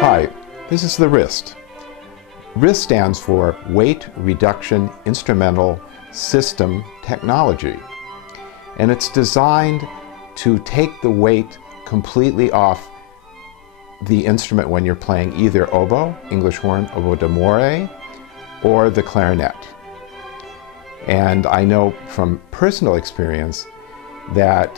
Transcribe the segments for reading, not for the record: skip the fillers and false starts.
Hi, this is the W.R.I.S.T. W.R.I.S.T stands for Weight Reduction Instrumental System Technology, and it's designed to take the weight completely off the instrument when you're playing either oboe, English horn, oboe d'amore, or the clarinet. And I know from personal experience that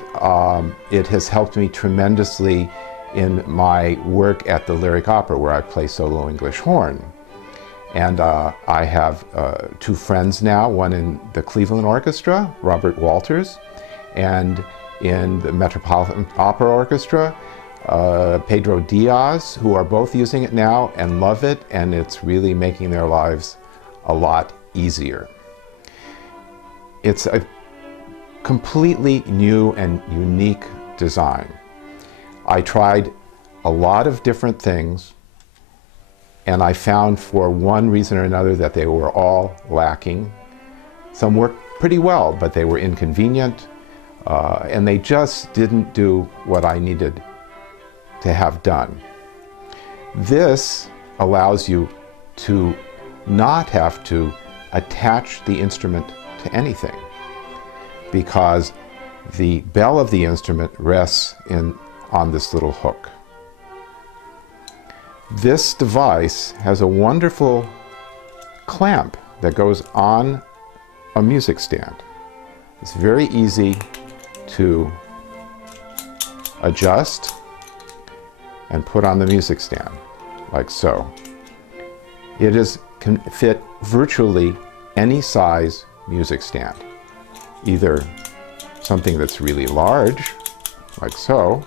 it has helped me tremendously in my work at the Lyric Opera, where I play solo English horn. And I have two friends now, one in the Cleveland Orchestra, Robert Walters, and in the Metropolitan Opera Orchestra, Pedro Diaz, who are both using it now and love it, and it's really making their lives a lot easier. It's a completely new and unique design. I tried a lot of different things, and I found for one reason or another that they were all lacking. Some worked pretty well, but they were inconvenient, and they just didn't do what I needed to have done. This allows you to not have to attach the instrument to anything, because the bell of the instrument rests on this little hook. This device has a wonderful clamp that goes on a music stand. It's very easy to adjust and put on the music stand, like so. It can fit virtually any size music stand, either something that's really large, like so.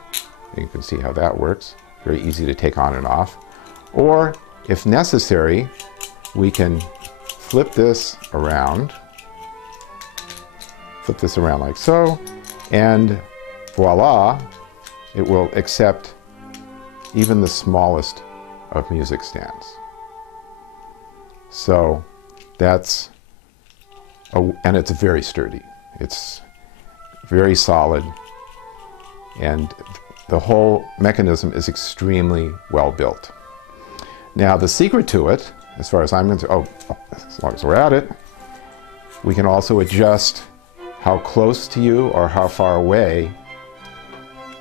You can see how that works. Very easy to take on and off. Or, if necessary, we can flip this around like so, and voila, it will accept even the smallest of music stands. So that's, and it's very sturdy. It's very solid, and the whole mechanism is extremely well built. Now, the secret to it, as far as I'm concerned, as long as we're at it, we can also adjust how close to you or how far away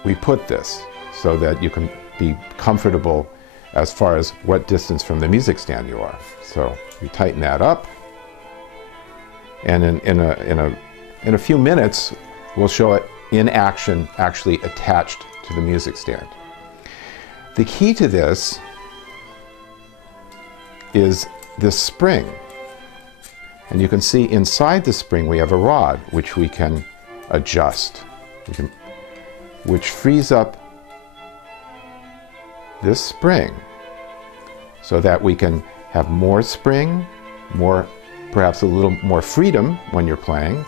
we put this, so that you can be comfortable as far as what distance from the music stand you are. So you tighten that up, and in a few minutes, we'll show it in action, actually attached to the music stand. The key to this is this spring. And you can see inside the spring we have a rod which we can adjust, which frees up this spring so that we can have more spring, perhaps a little more freedom when you're playing,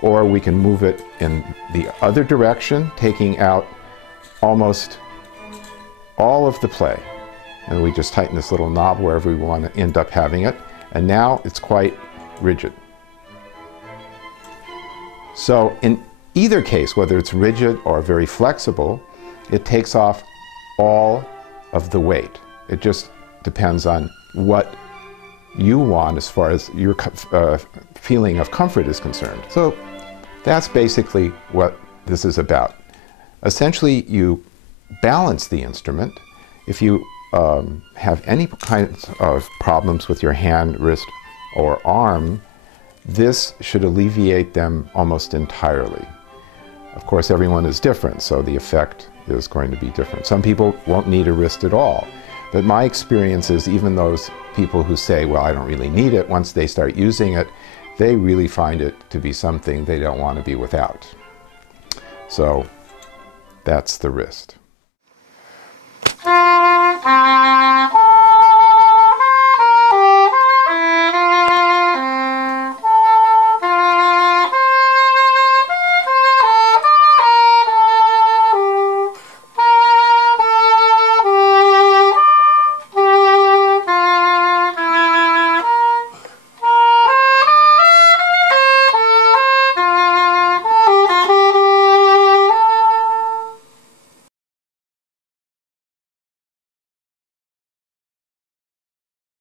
or we can move it in the other direction, taking out almost all of the play. And we just tighten this little knob wherever we want to end up having it, and now it's quite rigid. So in either case, whether it's rigid or very flexible, it takes off all of the weight. It just depends on what you want as far as your feeling of comfort is concerned. So that's basically what this is about. Essentially, you balance the instrument. If you have any kinds of problems with your hand, wrist, or arm, this should alleviate them almost entirely. Of course, everyone is different, so the effect is going to be different. Some people won't need a wrist at all, but my experience is even those people who say, well, I don't really need it, once they start using it, they really find it to be something they don't want to be without. So that's the W.R.I.S.T.